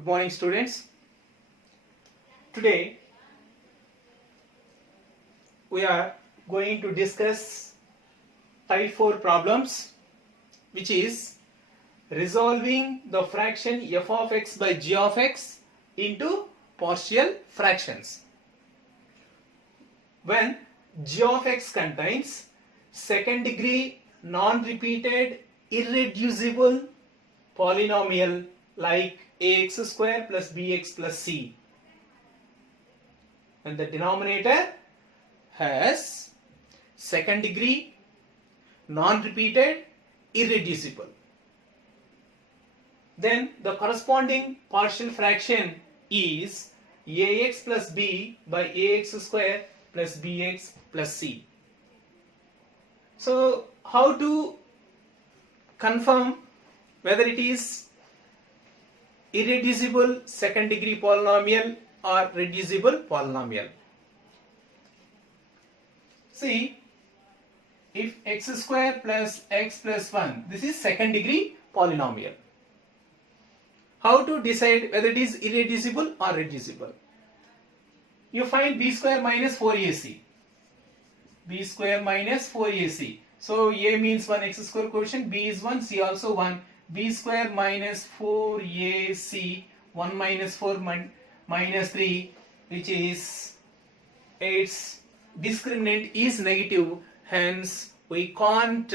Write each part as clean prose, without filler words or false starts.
Good morning, students. Today we are going to discuss type 4 problems, which is resolving the fraction f of x by g of x into partial fractions. When g of x contains second degree non-repeated irreducible polynomial like ax square plus bx plus c, and the denominator has second degree non-repeated irreducible, then the corresponding partial fraction is ax plus b by ax square plus bx plus c. So how to confirm whether it is irreducible second degree polynomial or reducible polynomial? See, if x square plus x plus 1, this is second degree polynomial. How to decide whether it is irreducible or reducible? You find b square minus 4ac. b square minus 4ac. So a means 1, x square quotient, b is 1, c also 1. b square minus 4ac, 1 minus 4 minus 3, which is its discriminant is negative. Hence we can't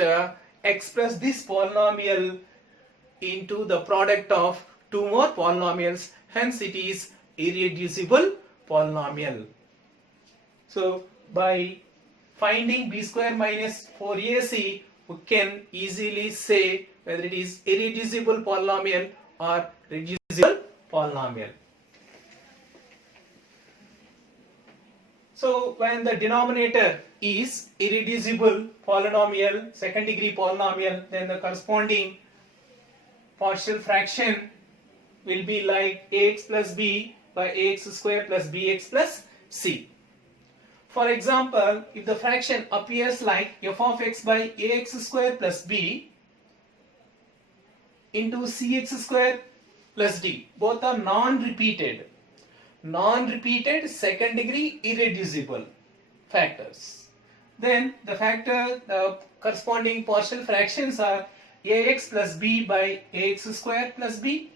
express this polynomial into the product of two more polynomials. Hence it is irreducible polynomial. So by finding b square minus 4ac, we can easily say whether it is irreducible polynomial or reducible polynomial. So when the denominator is irreducible polynomial, second degree polynomial, then the corresponding partial fraction will be like ax plus b by ax square plus bx plus c. For example, if the fraction appears like f of x by ax square plus b into cx square plus d, both are non-repeated second degree irreducible factors, then the corresponding partial fractions are ax plus b by ax square plus b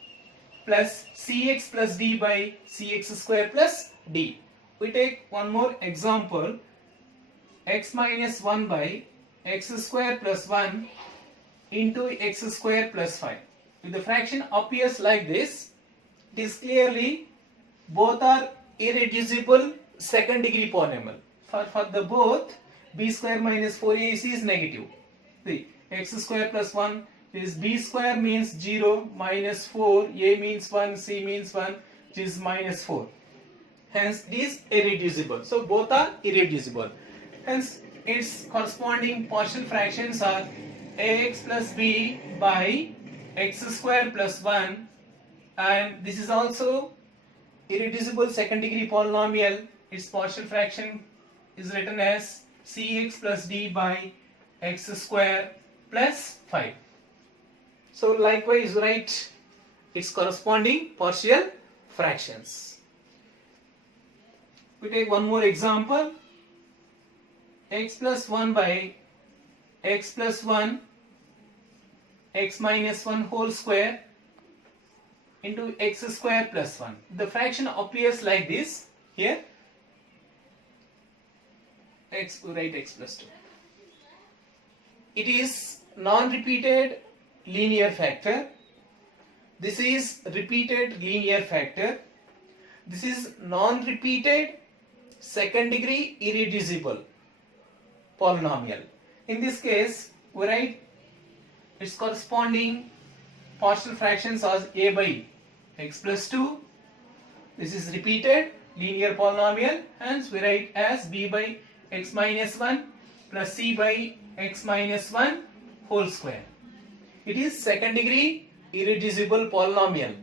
plus cx plus d by cx square plus d. We take one more example, x minus 1 by x square plus 1 into x square plus 5. If the fraction appears like this, it is clearly both are irreducible second degree polynomial. For the both, b square minus 4ac is negative. See, x square plus 1 is b square means 0 minus 4, a means 1, c means 1, which is minus 4. Hence it is irreducible. So both are irreducible. Hence its corresponding partial fractions are ax plus b by x square plus 1, and this is also irreducible second degree polynomial. Its partial fraction is written as cx plus d by x square plus 5. So likewise write its corresponding partial fractions. We take one more example, x plus 1 by x plus 1 x minus 1 whole square into x square plus 1. The fraction appears like this here, we write x plus 2. It is non-repeated linear factor. This is repeated linear factor. This is non-repeated second degree irreducible polynomial. In this case, we write its corresponding partial fractions as a by x plus 2. This is repeated linear polynomial, hence we write as b by x minus 1 plus c by x minus 1 whole square. It is second degree irreducible polynomial.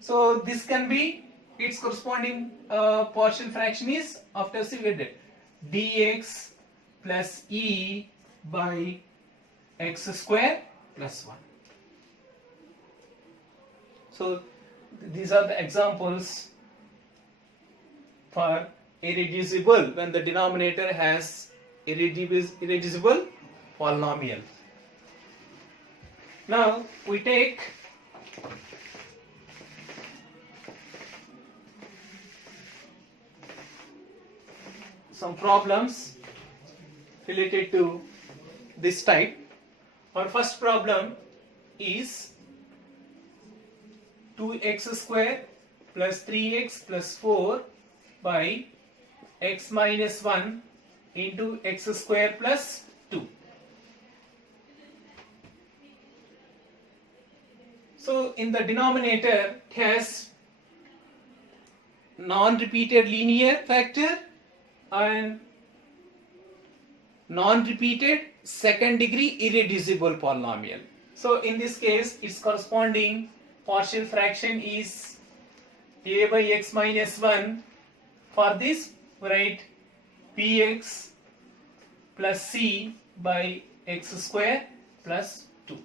So this can be its corresponding partial fraction is, after c we get dx plus e by x square plus 1. So these are the examples for irreducible when the denominator has irreducible polynomial. Now we take some problems related to this type. Our first problem is 2x square plus 3x plus 4 by x minus 1 into x square plus 2. So in the denominator it has non-repeated linear factor and non-repeated second degree irreducible polynomial. So in this case its corresponding partial fraction is a by x minus 1. For this write px plus c by x square plus 2.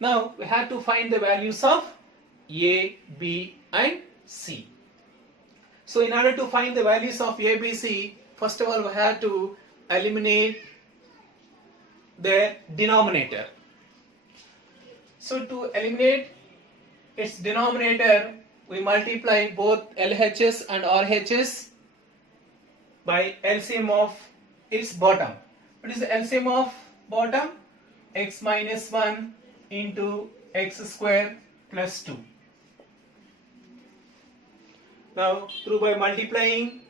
Now we have to find the values of a, b and c. So in order to find the values of a, b, c, first of all we have to eliminate the denominator. So to eliminate its denominator, we multiply both LHS and RHS by LCM of its bottom. What is the LCM of bottom? X minus 1 into x square plus 2. Now through by multiplying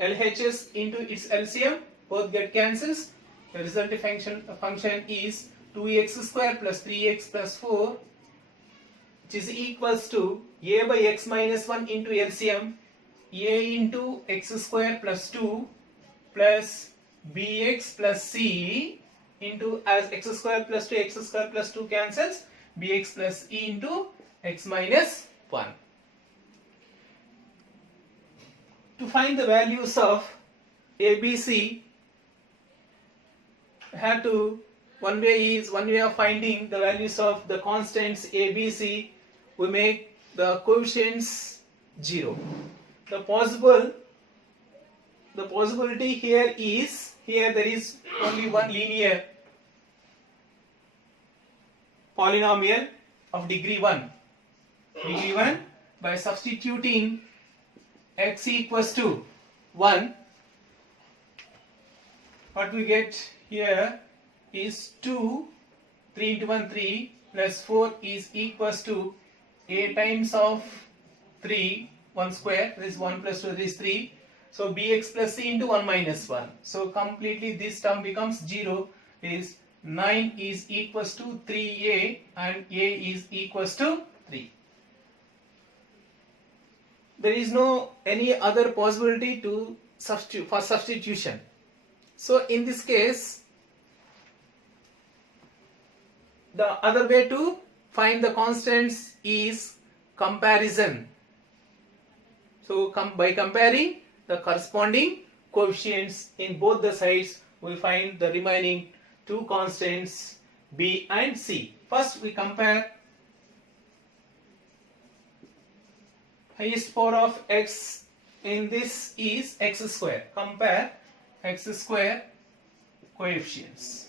LHS into its LCM, both get cancels. The resulting function is 2x square plus 3x plus 4, which is equals to a by x minus 1 into LCM, a into x square plus 2 plus bx plus c into, as x square plus 2 x square plus 2 cancels, bx plus e into x minus 1. To find the values of a, b, c, have to, one way of finding the values of the constants a, b, c, we make the coefficients 0. The possibility here is, here there is only one linear polynomial of degree 1. Degree 1, by substituting x equals to 1, what we get here is 2, 3 into 1 3 plus 4 is equals to a times of 3, 1 square, that is 1 plus 2 is 3. So bx plus c into 1 minus 1. So completely this term becomes 0, is 9 is equals to 3a and a is equals to 3. There is no any other possibility to substitute for substitution. So in this case, the other way to find the constants is comparison. So by comparing the corresponding coefficients in both the sides, we find the remaining two constants b and c. First we compare highest power of x in this is x square. Compare x square coefficients.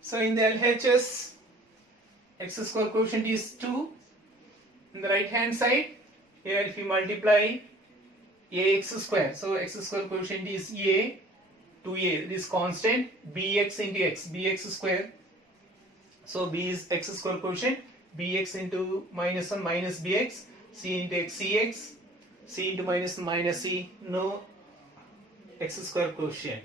So in the LHS, x square coefficient is 2. In the right hand side, here if you multiply ax square, so x square coefficient is a, 2a, this constant, bx into x, bx square. So b is x square coefficient, bx into minus 1 minus bx, c into x, cx, c into minus minus c, no x square coefficient.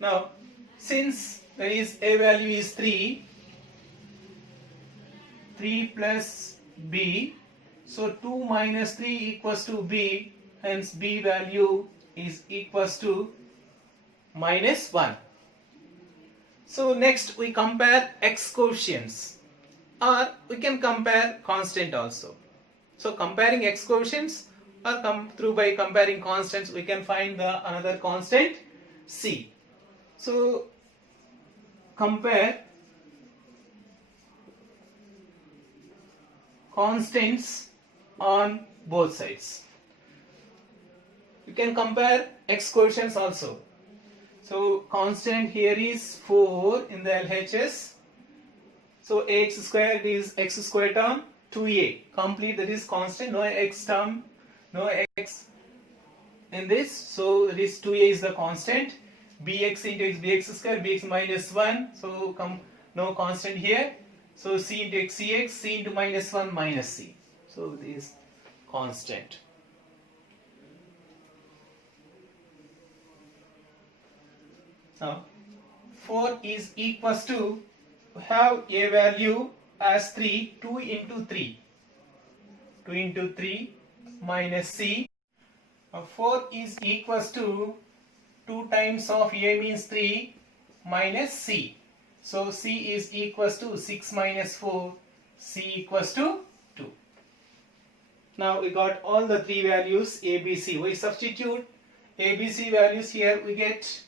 Now since there is a value is 3 plus b, so 2 minus 3 equals to b, hence b value is equals to minus 1. So next we compare x coefficients, or we can compare constant also. So comparing x coefficients or through by comparing constants, we can find the another constant c. So compare constants on both sides. You can compare x coefficients also. So constant here is 4 in the LHS. So ax squared is x square term, 2a complete, that is constant, no x term, no x in this. So this 2a is the constant. Bx into x, bx square, bx minus 1. So no constant here. So c into x, cx, c into minus 1 minus c. So this is constant. Now 4 is equals to, have a value as 3, 2 into 3. 2 into 3 minus c. 4 is equals to 2 times of a means 3 minus c. So c is equals to 6 minus 4, c equals to 2. Now we got all the three values a, b, c. We substitute a, b, c values here. We get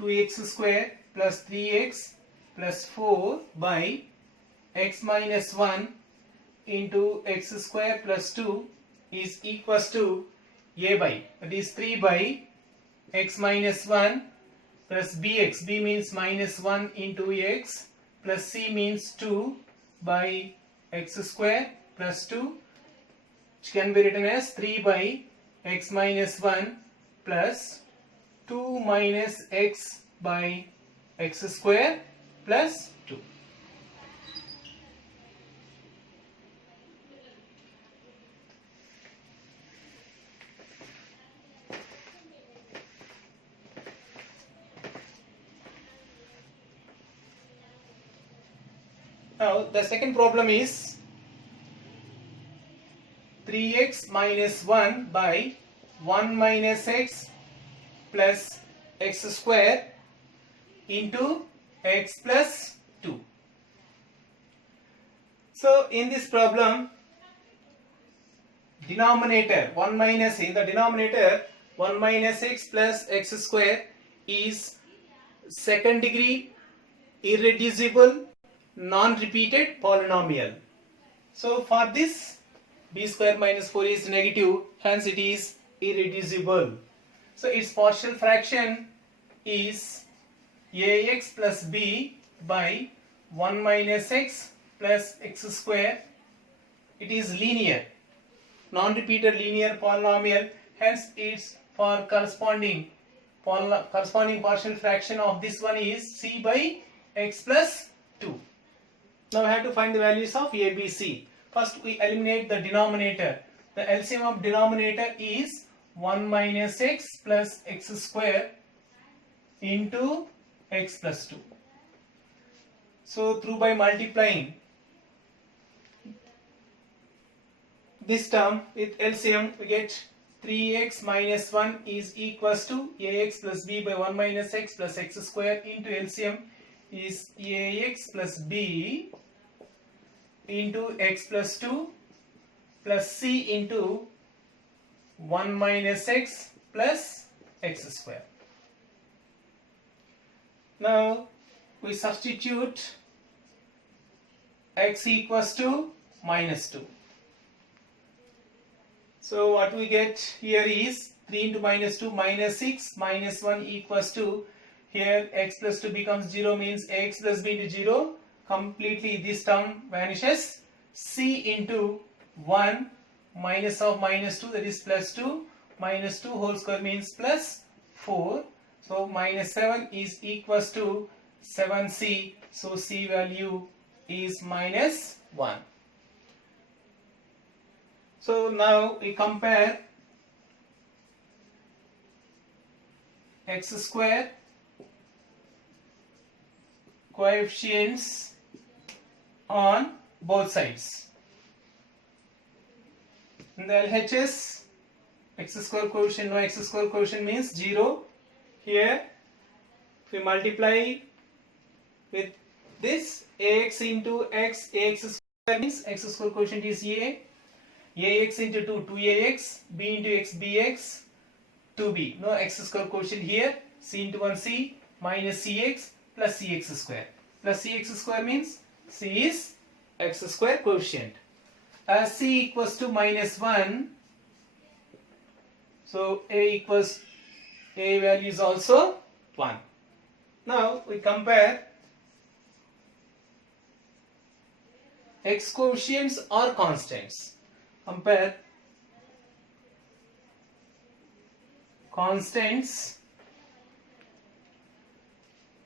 2x square plus 3x plus 4 by x minus 1 into x square plus 2 is equals to a by, that is 3 by x minus 1 plus bx, b means minus 1 into x plus c means 2 by x square plus 2, which can be written as 3 by x minus 1 plus 2 minus x by x square plus 2. Now the second problem is 3x minus 1 by 1 minus x plus x square into x plus 2. So in this problem, denominator 1 minus, in the denominator 1 minus x plus x square is second degree irreducible non-repeated polynomial. So for this, b square minus 4 is negative, hence it is irreducible. So its partial fraction is ax plus b by 1 minus x plus x square. It is linear, non-repeated linear polynomial, hence its for corresponding partial fraction of this one is c by x plus 2. Now we have to find the values of a, b, c. First we eliminate the denominator. The LCM of denominator is 1 minus x plus x square into x plus 2. So through by multiplying this term with LCM, we get 3x minus 1 is equals to ax plus b by 1 minus x plus x square into LCM is ax plus b into x plus 2 plus c into 1 minus x plus x square. Now we substitute x equals to minus 2. So what we get here is 3 into minus 2 minus 6 minus 1 equals to, here x plus 2 becomes 0, means ax plus b into 0, completely this term vanishes. C into 1 minus of minus 2, that is plus 2, minus 2 whole square means plus 4. So minus 7 is equals to 7c. So c value is minus 1. So now we compare x square coefficients on both sides. In the LHS, x square coefficient, no x square coefficient means 0. Here, if we multiply with this, ax into x, ax square means x square coefficient is a, ax into 2, 2ax, b into x, bx, 2b. No x square coefficient here, c into 1, c, minus cx plus cx square. Plus cx square means c is x square coefficient. As c equals to -1, so a value is also 1. Now we compare x coefficients or constants. Compare constants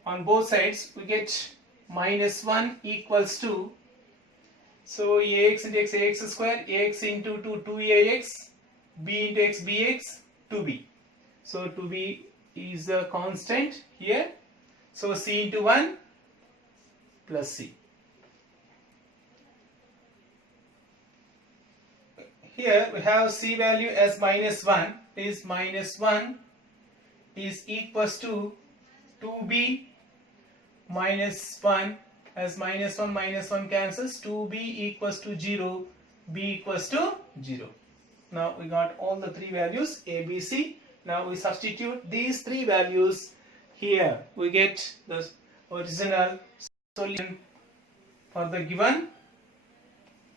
on both sides. We get -1 equals to, so ax into x, ax square, ax into 2, 2ax, b into x, bx, 2b. So 2b is the constant here. So c into 1 plus c. Here we have c value as -1. Is -1 is equals to 2b minus 1, as -1 cancels, 2b equals to 0, b equals to 0. Now we got all the three values a, b, c. Now we substitute these three values here. We get the original solution for the given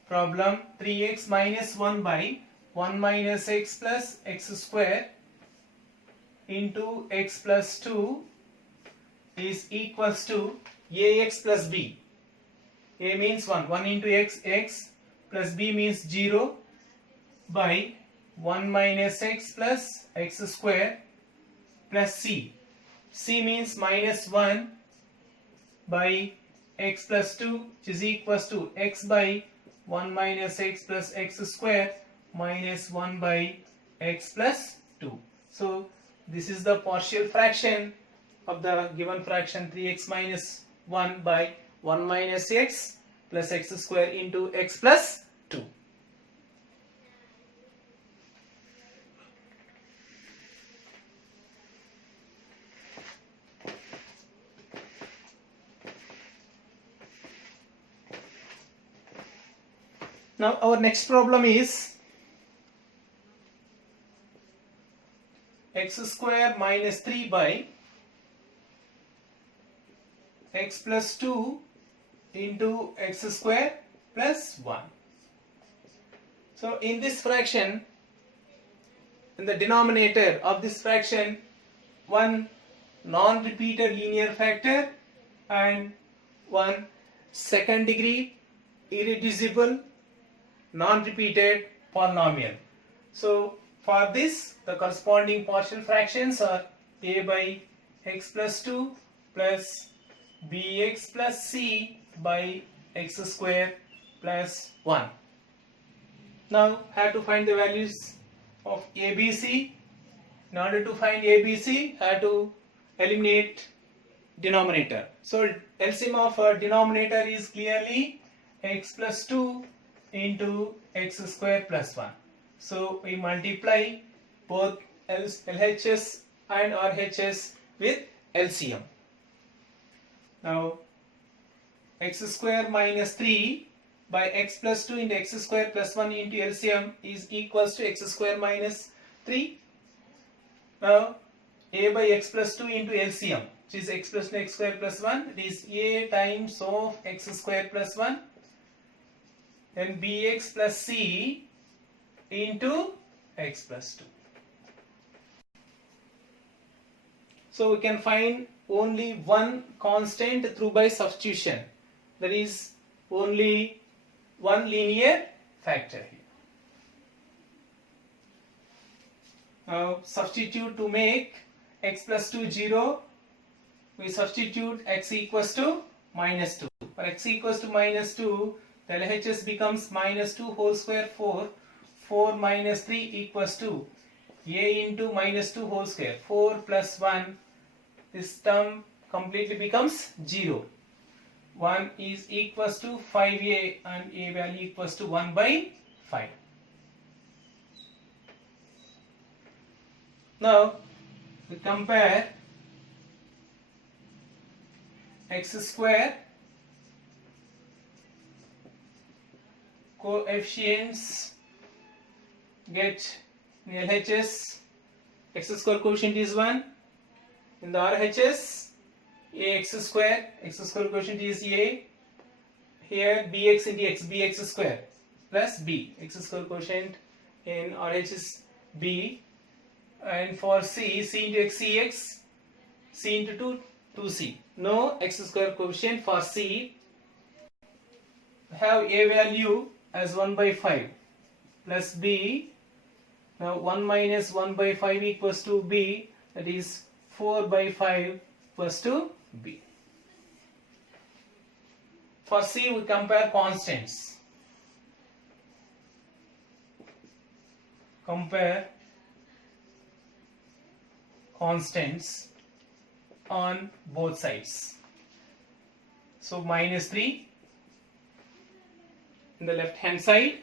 problem. 3x minus 1 by 1 minus x plus x square into x plus 2 is equals to ax plus b. A means 1, 1 into x, x plus b means 0 by 1 minus x plus x square plus c. C means -1 by x plus 2, which is equals to x by 1 minus x plus x square minus 1 by x plus 2. So this is the partial fraction of the given fraction 3x minus 1 by 1 minus x plus x square into x plus 2. Now our next problem is x square minus 3 by x plus 2 into x square plus 1. So in this fraction, in the denominator of this fraction, one non-repeated linear factor and one second degree irreducible non-repeated polynomial. So for this, the corresponding partial fractions are a by x plus 2 plus bx plus c by x square plus 1. Now have to find the values of ABC. In order to find ABC, have to eliminate denominator. So LCM of denominator is clearly x plus 2 into x square plus 1. So we multiply both LHS and RHS with LCM. Now x square minus 3 by x plus 2 into x square plus 1 into LCM is equals to x square minus 3. Now a by x plus 2 into LCM, which is x plus 2 x square plus 1, it is a times of x square plus 1, then bx plus c into x plus 2. So we can find only one constant through by substitution. There is only one linear factor here. Now substitute to make x plus 2 0. We substitute x equals to minus 2. For x equals to minus 2, the LHS becomes minus 2 whole square 4. 4 minus 3 equals to a into minus 2 whole square. 4 plus 1. This term completely becomes 0. 1 is equals to 5a and a value equals to 1 by 5. Now we compare x square coefficients, get in LHS x square coefficient is 1, in the RHS ax square, x square coefficient is a, here bx into x, bx square plus b, x square quotient in RH is b, and for c, c into x, cx, c into 2, 2c. No x square coefficient for c. Have a value as 1 by 5 plus b. Now 1 minus 1 by 5 equals to b, that is 4 by 5 equals to b. For c we compare constants. Compare constants on both sides. So minus 3 in the left hand side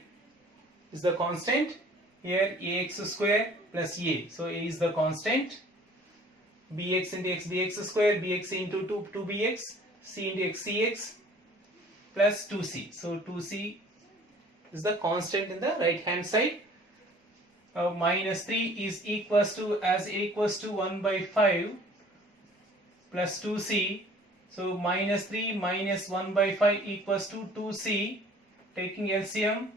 is the constant. Here ax square plus a. So a is the constant. Bx into x, bx square, bx into 2bx, c into x, cx plus 2c. So 2c is the constant in the right hand side. Minus 3 is equals to, as a equals to 1 by 5 plus 2c. So minus 3 minus 1 by 5 equals to 2c. Taking LCM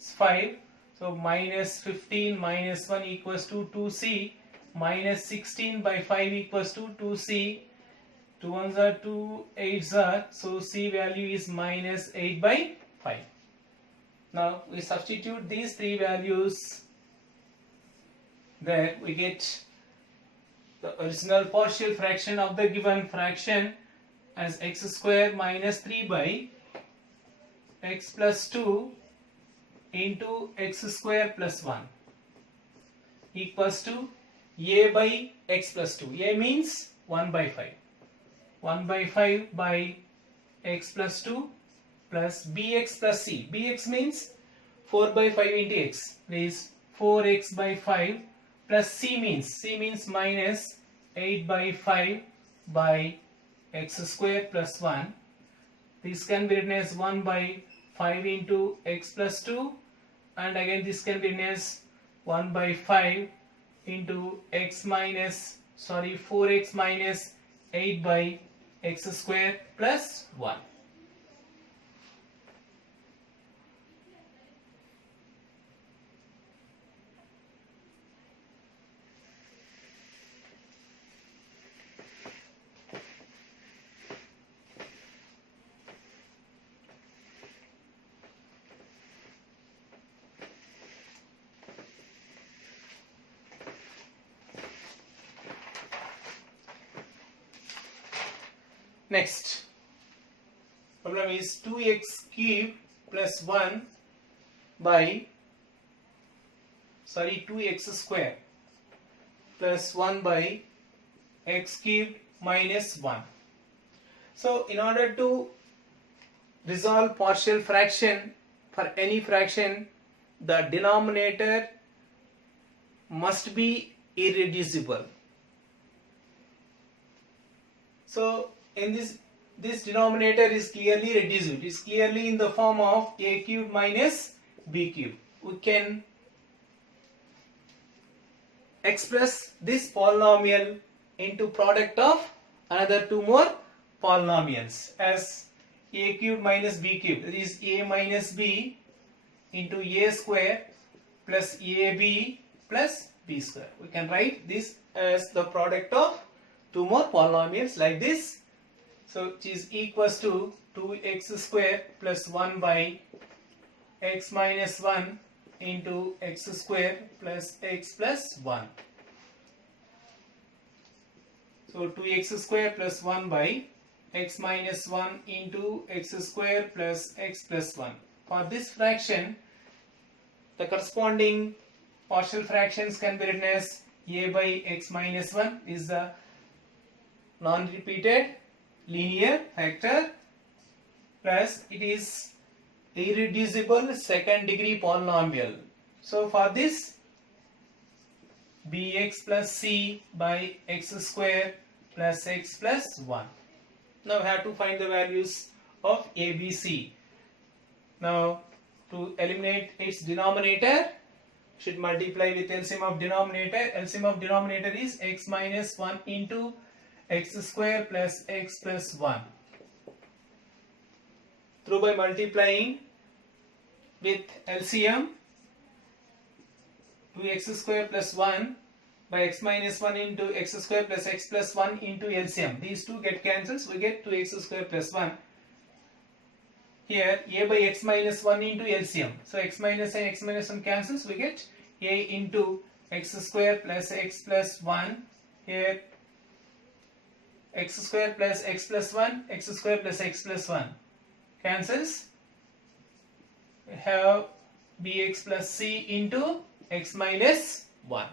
is 5. So minus 15 minus 1 equals to 2c. Minus 16 by 5 equals to 2c. 2 ones are 2, 8s are. So c value is minus 8 by 5. Now we substitute these three values there. We get the original partial fraction of the given fraction as x square minus 3 by x plus 2 into x square plus 1 equals to a by x plus 2. A means 1 by 5. 1 by 5 by x plus 2 plus bx plus c. Bx means 4 by 5 into x is 4x by 5 plus c means minus 8 by 5 by x square plus 1. This can be written as 1 by 5 into x plus 2, and again this can be written as 1 by 5 into 4x minus 8 by x square plus 1. Next problem is 2x cube plus 1 by 2x square plus 1 by x cubed minus 1. So in order to resolve partial fraction for any fraction, the denominator must be irreducible. So in this denominator is clearly reduced. It is clearly in the form of a cubed minus b cubed. We can express this polynomial into product of another two more polynomials as a cubed minus b cubed. That is a minus b into a square plus ab plus b square. We can write this as the product of two more polynomials like this. So it is equals to 2x square plus 1 by x minus 1 into x square plus x plus 1. So 2x square plus 1 by x minus 1 into x square plus x plus 1. For this fraction, the corresponding partial fractions can be written as a by x minus 1 is the non-repeated linear factor, plus it is irreducible second degree polynomial. So for this, bx plus c by x square plus x plus 1. Now we have to find the values of a, b, c. Now to eliminate its denominator, should multiply with LCM of denominator. LCM of denominator is x minus 1 into x square plus x plus 1. through by multiplying with LCM 2x square plus 1 by x minus 1 into x square plus x plus 1 into LCM. These two get cancelled, so we get 2x square plus 1. Here a by x minus 1 into LCM. So x minus and x minus 1 cancels, we get a into x square plus x plus 1. Here x square plus x plus 1, x square plus x plus 1 cancels. We have bx plus c into x minus 1.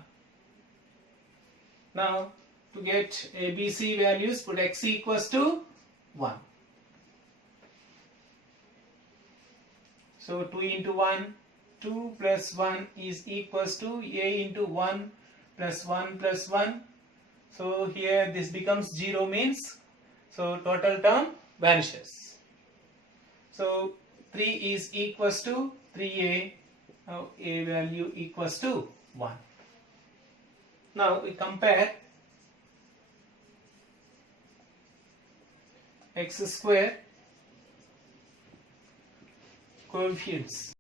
Now to get ABC values, put x equals to 1. So 2 into 1, 2 plus 1 is equals to a into 1 plus 1 plus 1. So here this becomes 0 means, so total term vanishes. So 3 is equals to 3a, now a value equals to 1. Now we compare x square coefficients.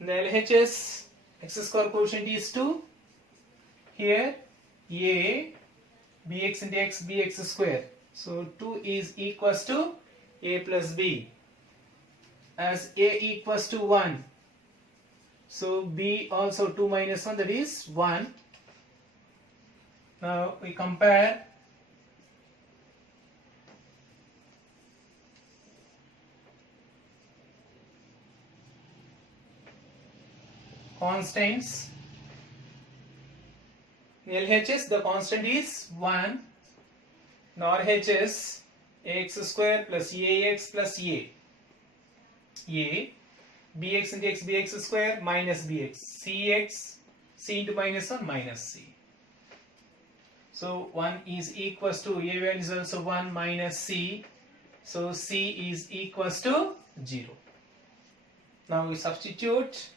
In the LHS, x square coefficient is 2. Here a bx into x bx square. So 2 is equals to a plus b. As a equals to 1, so b also 2 minus 1, that is 1. Now we compare constants. In LHS the constant is 1. In RHS ax square plus ax plus a bx into x bx square minus bx, cx, c into minus 1 minus c. So 1 is equals to, a value is also 1 minus c, so c is equals to 0. Now we substitute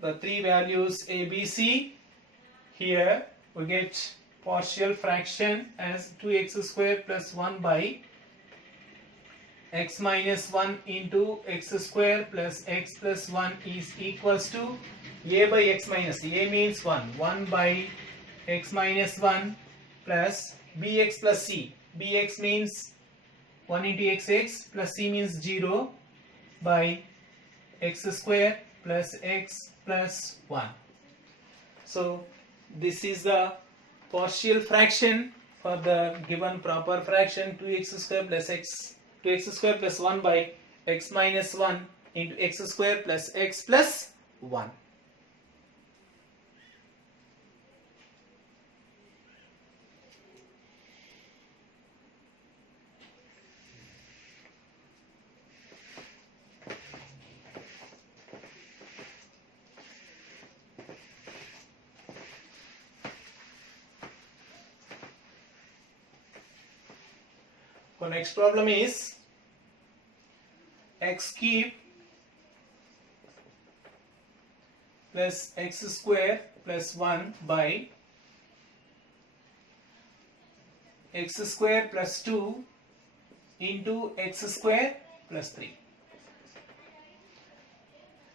the three values a, b, c. Here we get partial fraction as 2x square plus 1 by x minus 1 into x square plus x plus 1 is equals to a by x minus, a means 1 by x minus 1 plus bx plus c, bx means 1 into xx plus c means 0 by x square plus x plus 1. So this is the partial fraction for the given proper fraction 2x square plus x, 2x square plus 1 by x minus 1 into x square plus x plus 1. So next problem is x cube plus x square plus 1 by x square plus 2 into x square plus 3.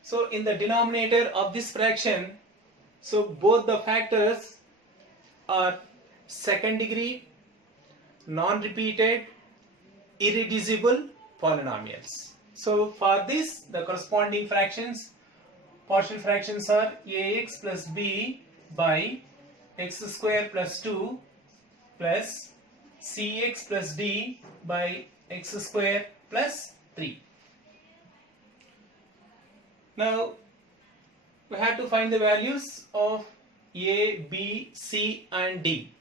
So in the denominator of this fraction, so both the factors are second degree, non-repeated, irreducible polynomials. So for this the corresponding fractions, partial fractions are ax plus b by x square plus 2 plus cx plus d by x square plus 3. Now we have to find the values of a, b, c and d.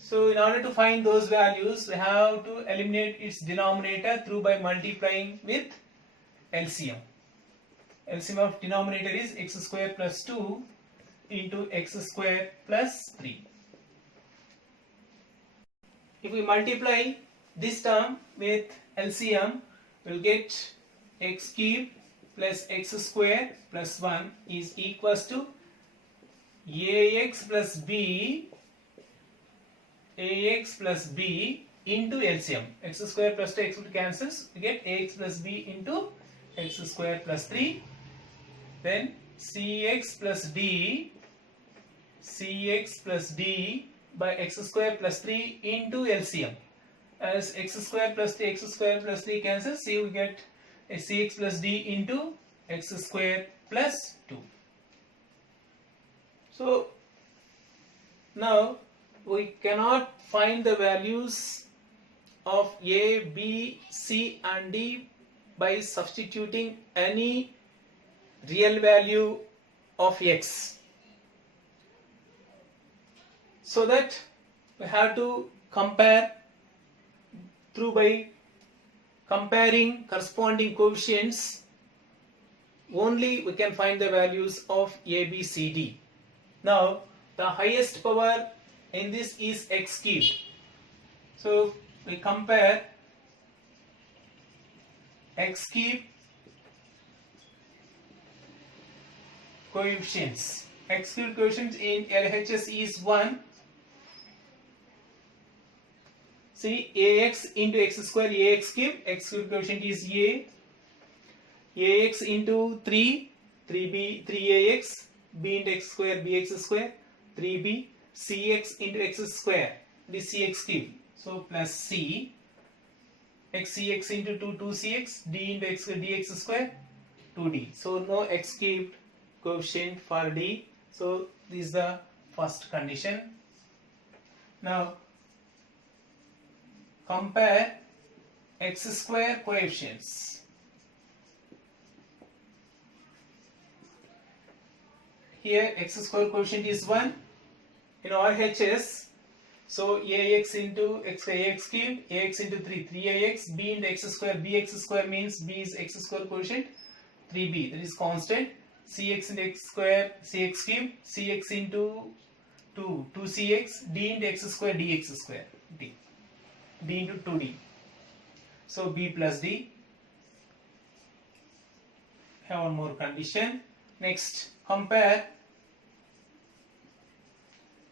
So in order to find those values, we have to eliminate its denominator through by multiplying with LCM. LCM of denominator is x square plus 2 into x square plus 3. If we multiply this term with LCM, we will get x cube plus x square plus 1 is equals to ax plus b into LCM. X square plus 2 x cancels. We get ax plus b into x square plus 3. Then cx plus d by x square plus 3 into LCM. As x square plus 3 cancels, see we get a cx plus d into x square plus 2. So now we cannot find the values of a, b, c and d by substituting any real value of x. So that we have to compare through by comparing corresponding coefficients. Only we can find the values of a, b, c, d. Now the highest power in this is x cubed. So we compare x cube coefficients. X cube coefficient in LHS is 1. See, ax into x square, ax cube coefficient is a. Ax into 3, 3b, 3ax, b into x square, bx square, 3b, cx into x square, this cx cube. So plus c, x cx into 2, 2cx, d into x dx square, 2d. So no x cubed coefficient for d. So this is the first condition. Now compare x square coefficients. Here x square coefficient is 1 in RHS. So ax into ax cube, ax into 3, 3ax, b into x square, bx square means b is x square coefficient, 3b, that is constant. Cx into x square, cx cube, cx into 2, 2cx, d into x square, dx square, d into 2d. So b plus d. Have one more condition. Next, compare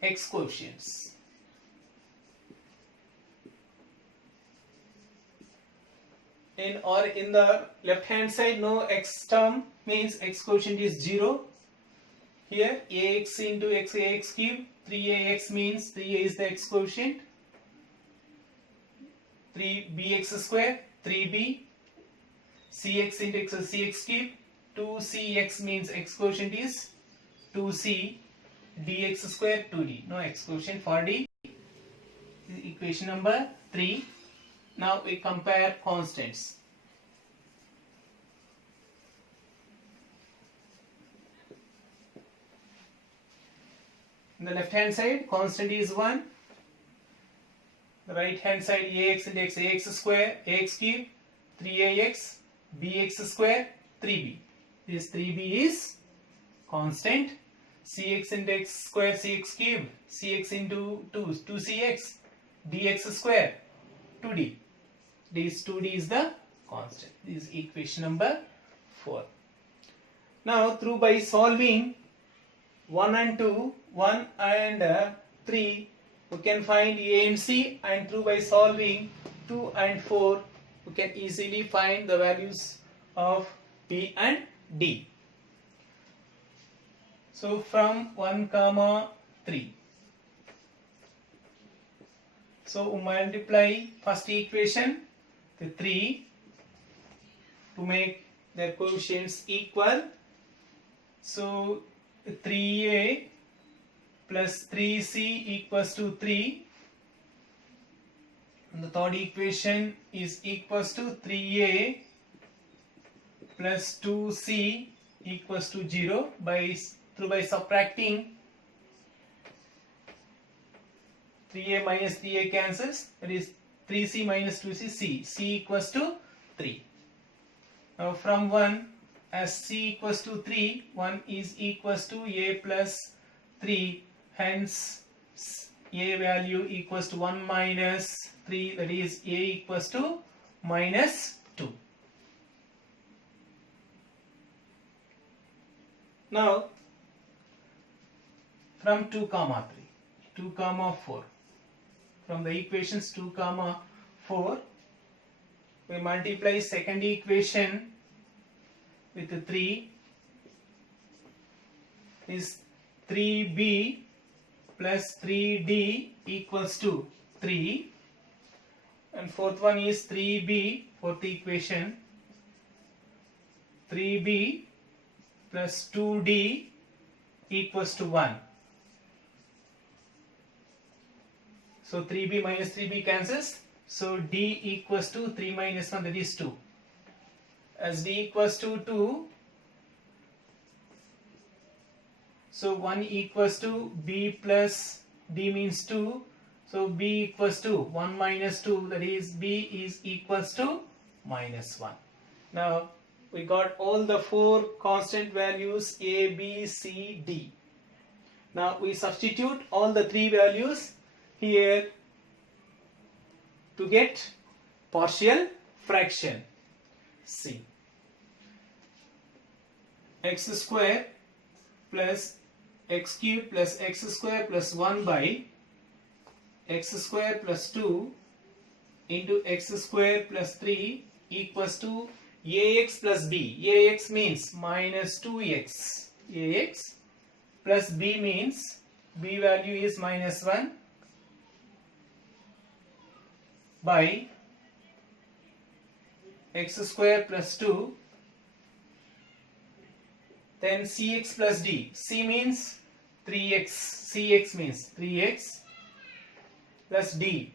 x coefficients. In the left hand side, no x term means x coefficient is 0. Here ax into ax cube, 3ax means 3a is the x coefficient, 3bx square, 3b, cx into cx cube, 2cx means x coefficient is 2c, dx square, 2d. No x coefficient for d. This is equation number 3. Now we compare constants. On the left hand side, constant is 1. The right hand side, ax into ax square, ax cube, 3ax, bx square, 3b. This 3b is constant. Cx into x square, cx cube, cx into 2cx, dx square, 2d. This 2d is the constant. This is equation number 4. Now through by solving 1 and 2, 1 and 3, we can find a and c, and through by solving 2 and 4, we can easily find the values of b and d. So from 1, 3. So we multiply first equation to 3 to make their coefficients equal. So 3a plus 3c equals to 3. And the third equation is equals to 3a plus 2c equals to 0 by subtracting 3a minus 3a cancels, that is 3c minus 2c, c equals to 3. Now from 1, as c equals to 3, 1 is equals to a plus 3, hence a value equals to 1 minus 3, that is a equals to minus 2. Now from 2, 3, 2, 4, from the equations 2, 4. We multiply second equation with 3 is 3b plus 3d equals to 3, and fourth one is 3b, fourth equation, 3b plus 2d equals to 1. So 3b minus 3b cancels, so d equals to 3 minus 1, that is 2. As d equals to 2, so 1 equals to b plus d means 2, so b equals to 1 minus 2, that is b is equals to minus 1. Now we got all the 4 constant values a, b, c, d. Now we substitute all the 3 values here to get partial fraction. See, x square plus x cube plus x square plus 1 by x square plus 2 into x square plus 3 equals to ax plus b. Ax means minus 2x. Ax plus b means b value is minus 1 by x square plus 2, then cx plus d. C means 3x, cx means 3x plus d.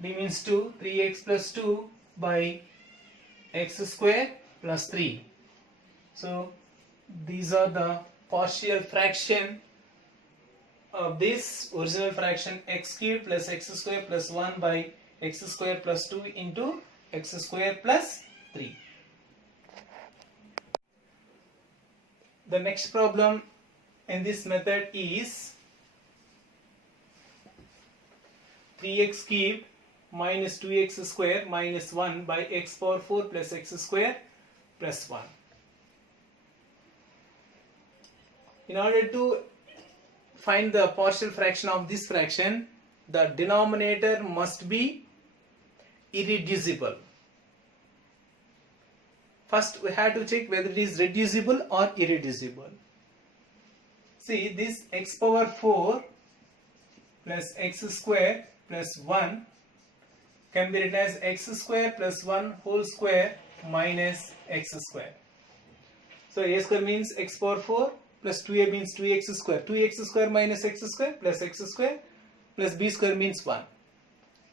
D means 2, 3x plus 2 by x square plus 3. So these are the partial fraction of this original fraction x cube plus x square plus 1 by x square plus 2 into x square plus 3. The next problem in this method is 3x cubed minus 2x square minus 1 by x power 4 plus x square plus 1. In order to find the partial fraction of this fraction, the denominator must be irreducible. First we have to check whether it is reducible or irreducible. See, this x power 4 plus x square plus 1 can be written as x square plus 1 whole square minus x square. So a square means x power 4 plus 2a means 2x square. 2x square minus x square plus x square plus b square means 1.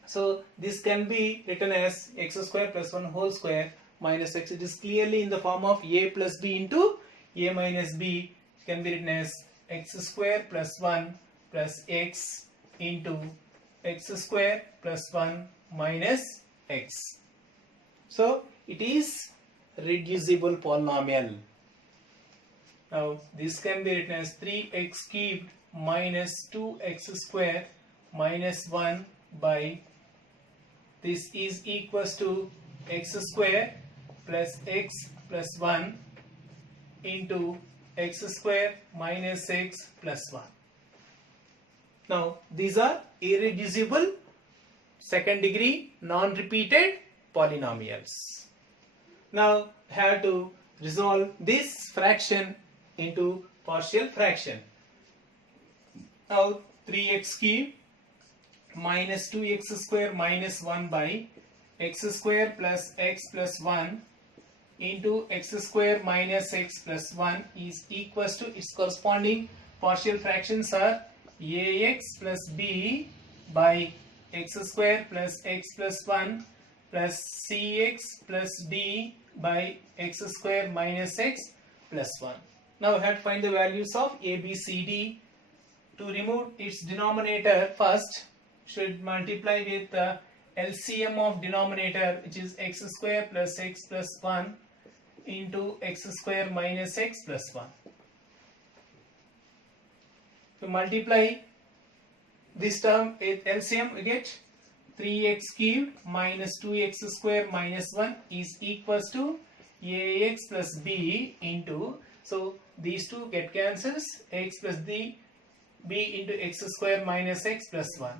So this can be written as x square plus 1 whole square minus x. It is clearly in the form of a plus b into a minus b. It can be written as x square plus 1 plus x into x square plus 1 minus x. So it is reducible polynomial. Now this can be written as 3x cubed minus 2x square minus 1 by this is equals to x square plus x plus 1 into x square minus x plus 1. Now these are irreducible second degree non-repeated polynomials. Now have to resolve this fraction into partial fraction. Now 3x cubed minus 2x square minus 1 by x square plus x plus 1 into x square minus x plus 1 is equals to its corresponding partial fractions are ax plus b by x square plus x plus 1 plus cx plus d by x square minus x plus 1. Now we have to find the values of a, b, c, d. To remove its denominator, first should multiply with the LCM of denominator, which is x square plus x plus 1 into x square minus x plus 1. To multiply this term with LCM, we get 3x cubed minus 2x square minus 1 is equals to ax plus b into, so these two get cancels, x plus b into x square minus x plus 1.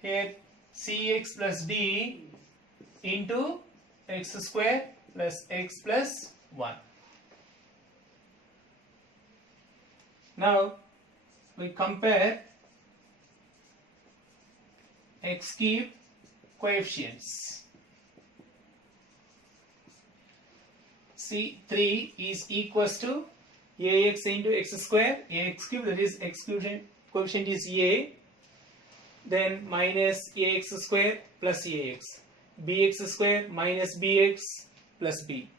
Here cx plus d into x square plus x plus 1. Now we compare x cube coefficients. See, 3 is equals to ax into x square, ax cube, that is exclusion coefficient is a, then minus ax square plus ax, bx square minus bx plus b.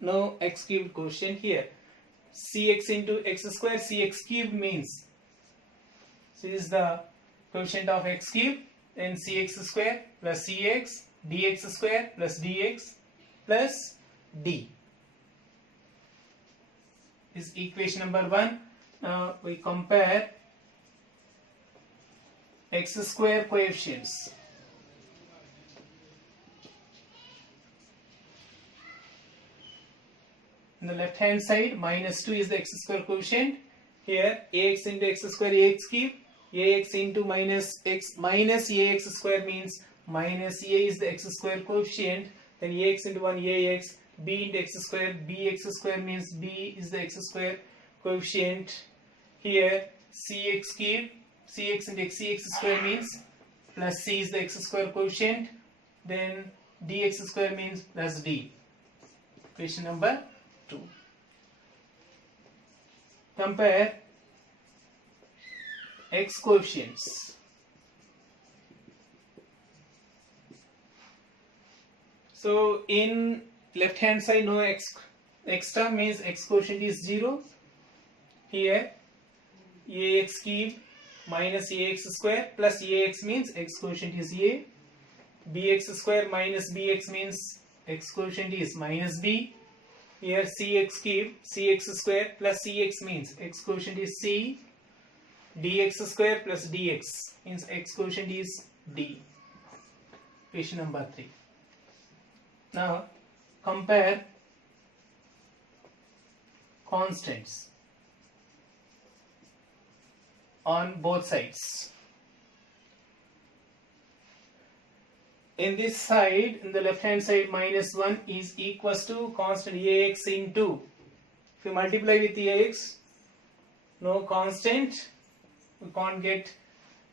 No x cube coefficient here. Cx into x square, cx cube means, so this is the coefficient of x cube, then cx square plus cx, dx square plus dx plus d is equation number 1. Now we compare x square coefficients. On the left hand side, minus 2 is the x square coefficient. Here ax into x square, ax cube, ax into minus x minus ax square means minus a is the x square coefficient, then ax into 1 ax, b into x square, bx square means b is the x square coefficient. Here cx cube, cx into cx square means plus c is the x square coefficient, then dx square means plus d. Equation number 2. Compare x coefficients. So in left hand side, no x term means x quotient is 0. Here ax cube minus ax square plus ax means x quotient is a, bx square minus bx means x quotient is minus b. Here cx cube, cx square plus cx means x quotient is c, dx square plus dx means x quotient is d. Equation number 3. Now compare constants on both sides. In this side, in the left hand side, minus 1 is equals to constant ax into, if you multiply with ax, no constant, we can't get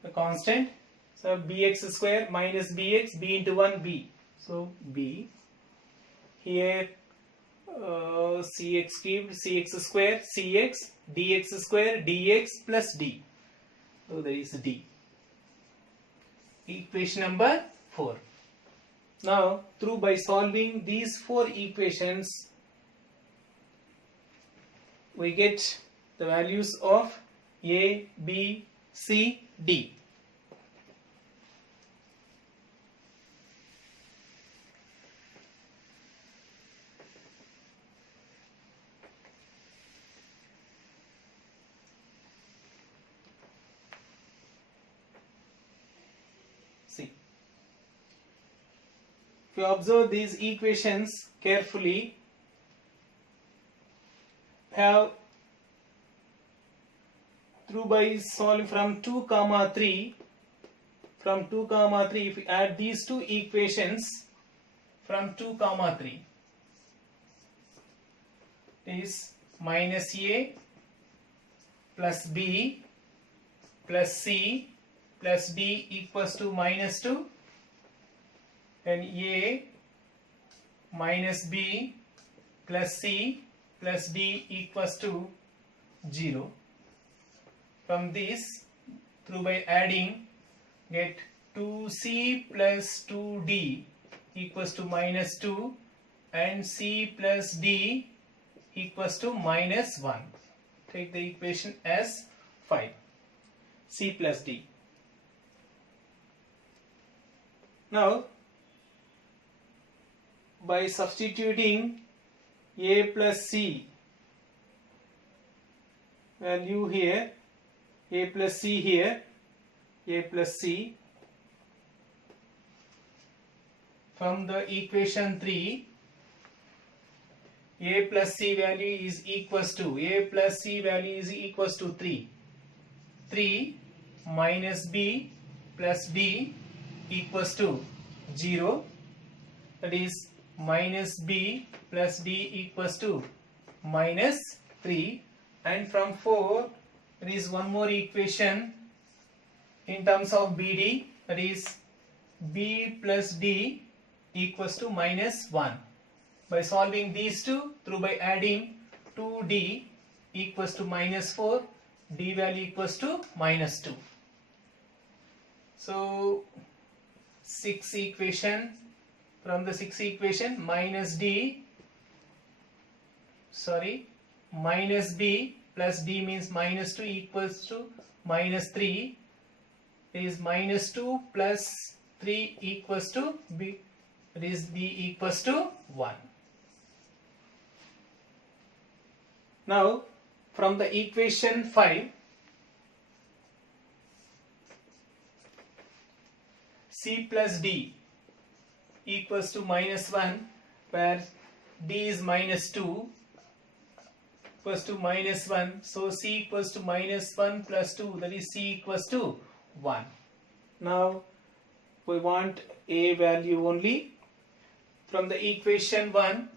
the constant, so bx square minus bx, b into 1 b, so b. Here cx cubed, cx square, cx, dx square, dx plus d, so there is d. Equation number 4. Now by solving these 4 equations, we get the values of a, b, c, d. See, if you observe these equations carefully, have by solving from 2 comma 3, if we add these 2 equations from 2 comma 3 is minus a plus b plus c plus d equals to minus 2, and a minus b plus c plus d equals to 0. From this, by adding, get 2c plus 2d equals to minus 2 and c plus d equals to minus 1. Take the equation as 5. C plus d. Now, by substituting a plus c value here, a plus c here, a plus c, from the equation 3, a plus c value is equals to, a plus c value is equals to 3. 3 minus b plus d equals to 0, that is minus b plus d equals to minus 3, and from 4 there is one more equation in terms of bd, that is b plus d equals to minus 1. By solving these two through by adding 2d equals to minus 4, d value equals to minus 2. So from the sixth equation minus b plus d means minus 2 equals to minus 3, is minus 2 plus 3 equals to b, that is d equals to 1. Now from the equation 5, c plus d equals to minus 1, where d is minus 2 equals to minus 1, so c equals to minus 1 plus 2, that is c equals to 1. Now we want a value only. From the equation 1,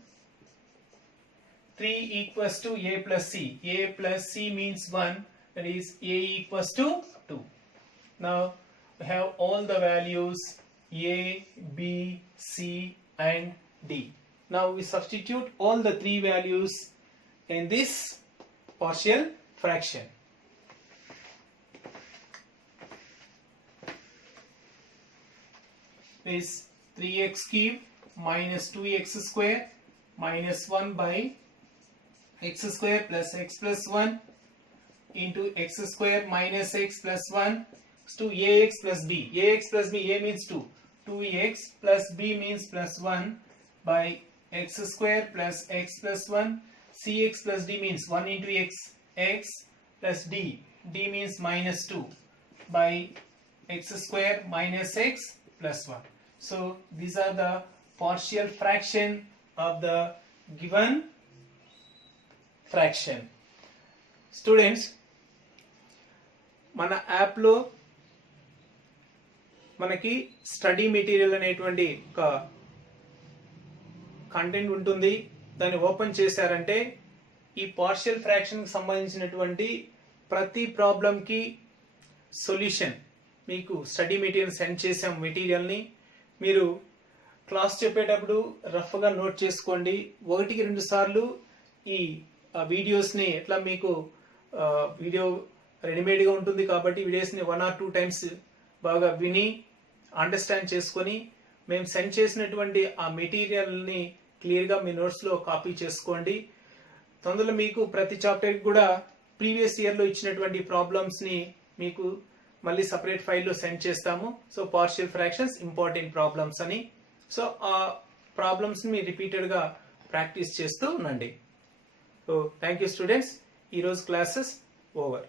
3 equals to a plus c. A plus c means 1, that is a equals to 2. Now we have all the values a, b, c and d. Now we substitute all the three values in this partial fraction. Is 3x cube minus 2x square minus 1 by x square plus x plus 1 into x square minus x plus 1 to ax plus b. Ax plus b, a means 2. 2x plus b means plus 1 by x square plus x plus 1. Cx plus d means 1 into x plus d. D means minus 2 by x square minus x plus 1. So these are the partial fraction of the given fraction. Students, మన యాప్లో మనకి study material అనేటువంటి ఒక content ఉంటుంది. దాన్ని open చేశారంటే ఈ partial ఫ్రాక్షన్కి సంబంధించినటువంటి ప్రతి ప్రాబ్లంకి సొల్యూషన్ మీకు స్టడీ మెటీరియల్ సెండ్ చేసాం. మెటీరియల్ని మీరు క్లాస్ చెప్పేటప్పుడు రఫ్గా నోట్ చేసుకోండి. 1-2 సార్లు ఈ వీడియోస్ని ఎట్లా మీకు వీడియో రెడీమేడ్గా ఉంటుంది కాబట్టి వీడియోస్ని 1 or 2 times బాగా విని అండర్స్టాండ్ చేసుకొని మేము సెండ్ చేసినటువంటి ఆ మెటీరియల్ని క్లియర్గా మీ నోట్స్లో కాపీ చేసుకోండి. తొందరలో మీకు ప్రతి చాప్టర్కి కూడా ప్రీవియస్ ఇయర్లో ఇచ్చినటువంటి ప్రాబ్లమ్స్ని మీకు మళ్ళీ సపరేట్ ఫైల్లో సెండ్ చేస్తాము. So partial fractions important problems అని. సో ఆ ప్రాబ్లమ్స్ని మీరు రిపీటెడ్గా ప్రాక్టీస్ చేస్తూ ఉండండి. So thank you students. ఈరోజు క్లాసెస్ ఓవర్.